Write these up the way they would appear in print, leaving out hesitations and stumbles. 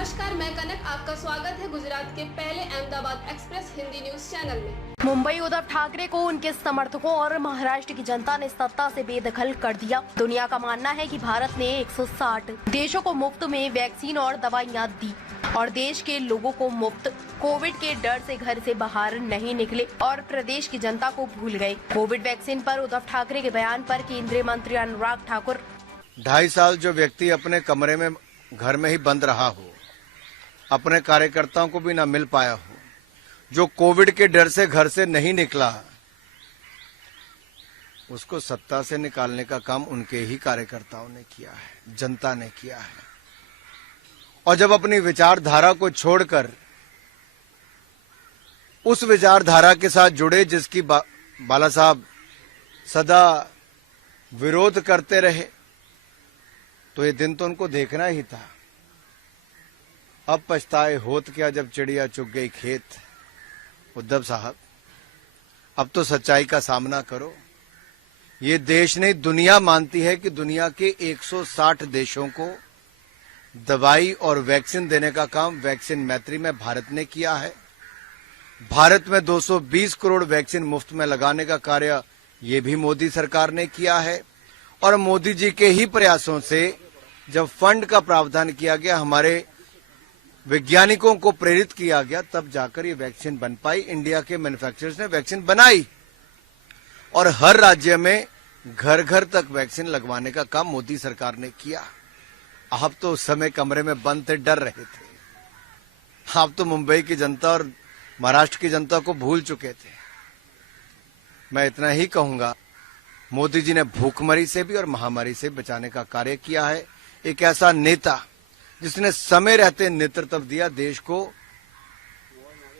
नमस्कार, मैं कनक। आपका स्वागत है गुजरात के पहले Ahmedabad express Hindi news channel में। मुंबई उद्धव ठाकरे को उनके समर्थकों और महाराष्ट्र की जनता ने सत्ता से बेदखल कर दिया। दुनिया का मानना है कि भारत ने 160 देशों को मुफ्त में वैक्सीन और दवाइयां दी और देश के लोगों को मुफ्त कोविड के डर से घर से बाहर नहीं निकले और प्रदेश की जनता को भूल गए। कोविड वैक्सीन पर उद्धव ठाकरे के बयान पर केंद्रीय मंत्री अनुराग ठाकुर 2.5 साल जो व्यक्ति अपने कमरे में घर में ही बंद रहा हो, अपने कार्यकर्ताओं को भी ना मिल पाया हो, जो कोविड के डर से घर से नहीं निकला, उसको सत्ता से निकालने का काम उनके ही कार्यकर्ताओं ने किया है, जनता ने किया है। और जब अपनी विचारधारा को छोड़कर उस विचारधारा के साथ जुड़े जिसकी बाला साहब सदा विरोध करते रहे, तो ये दिन तो उनको देखना ही था। अब पछताए होत क्या जब चिड़िया चुग गई खेत। उद्धव साहब, अब तो सच्चाई का सामना करो। ये देश नहीं, दुनिया मानती है कि दुनिया के 160 देशों को दवाई और वैक्सीन देने का काम वैक्सीन मैत्री में भारत ने किया है। भारत में 220 करोड़ वैक्सीन मुफ्त में लगाने का कार्य ये भी मोदी सरकार ने किया है। और मोदी जी के ही प्रयासों से जब फंड का प्रावधान किया गया, हमारे वैज्ञानिकों को प्रेरित किया गया, तब जाकर ये वैक्सीन बन पाई। इंडिया के मैन्युफैक्चरर्स ने वैक्सीन बनाई और हर राज्य में घर घर तक वैक्सीन लगवाने का काम मोदी सरकार ने किया। आप तो उस समय कमरे में बंद थे, डर रहे थे। आप तो मुंबई की जनता और महाराष्ट्र की जनता को भूल चुके थे। मैं इतना ही कहूंगा, मोदी जी ने भूखमरी से भी और महामारी से बचाने का कार्य किया है। एक ऐसा नेता जिसने समय रहते नेतृत्व दिया देश को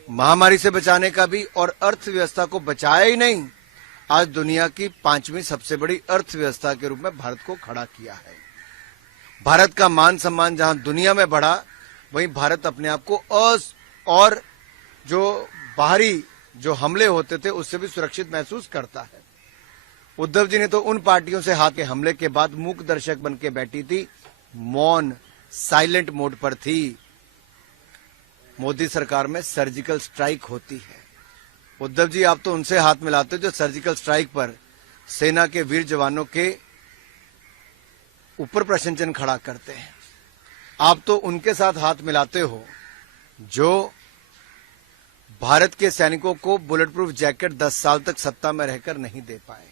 महामारी से बचाने का भी, और अर्थव्यवस्था को बचाया ही नहीं, आज दुनिया की 5वीं सबसे बड़ी अर्थव्यवस्था के रूप में भारत को खड़ा किया है। भारत का मान सम्मान जहां दुनिया में बढ़ा, वहीं भारत अपने आप को और जो बाहरी जो हमले होते थे उससे भी सुरक्षित महसूस करता है। उद्धव जी ने तो उन पार्टियों से हाथ के हमले के बाद मूक दर्शक बन के बैठी थी, मौन साइलेंट मोड पर थी। मोदी सरकार में सर्जिकल स्ट्राइक होती है। उद्धव जी, आप तो उनसे हाथ मिलाते हो जो सर्जिकल स्ट्राइक पर सेना के वीर जवानों के ऊपर प्रश्न चिन्ह खड़ा करते हैं। आप तो उनके साथ हाथ मिलाते हो जो भारत के सैनिकों को बुलेट प्रूफ जैकेट 10 साल तक सत्ता में रहकर नहीं दे पाए।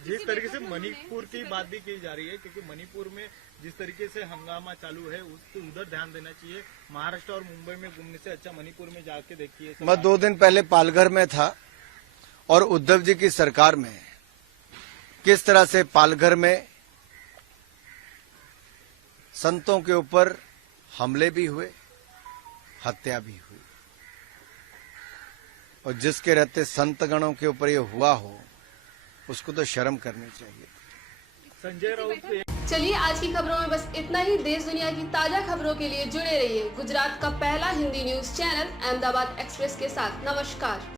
जिस तरीके से मणिपुर की बात भी की जा रही है, क्योंकि मणिपुर में जिस तरीके से हंगामा चालू है उसको उधर ध्यान देना चाहिए। महाराष्ट्र और मुंबई में घूमने से अच्छा मणिपुर में जाके देखिए। मैं 2 दिन पहले पालघर में था और उद्धव जी की सरकार में किस तरह से पालघर में संतों के ऊपर हमले भी हुए, हत्या भी हुई, और जिसके रहते संतगणों के ऊपर ये हुआ हो, उसको तो शर्म करनी चाहिए। संजय राउत। चलिए, आज की खबरों में बस इतना ही। देश दुनिया की ताजा खबरों के लिए जुड़े रहिए गुजरात का पहला Hindi news channel Ahmedabad express के साथ। नमस्कार।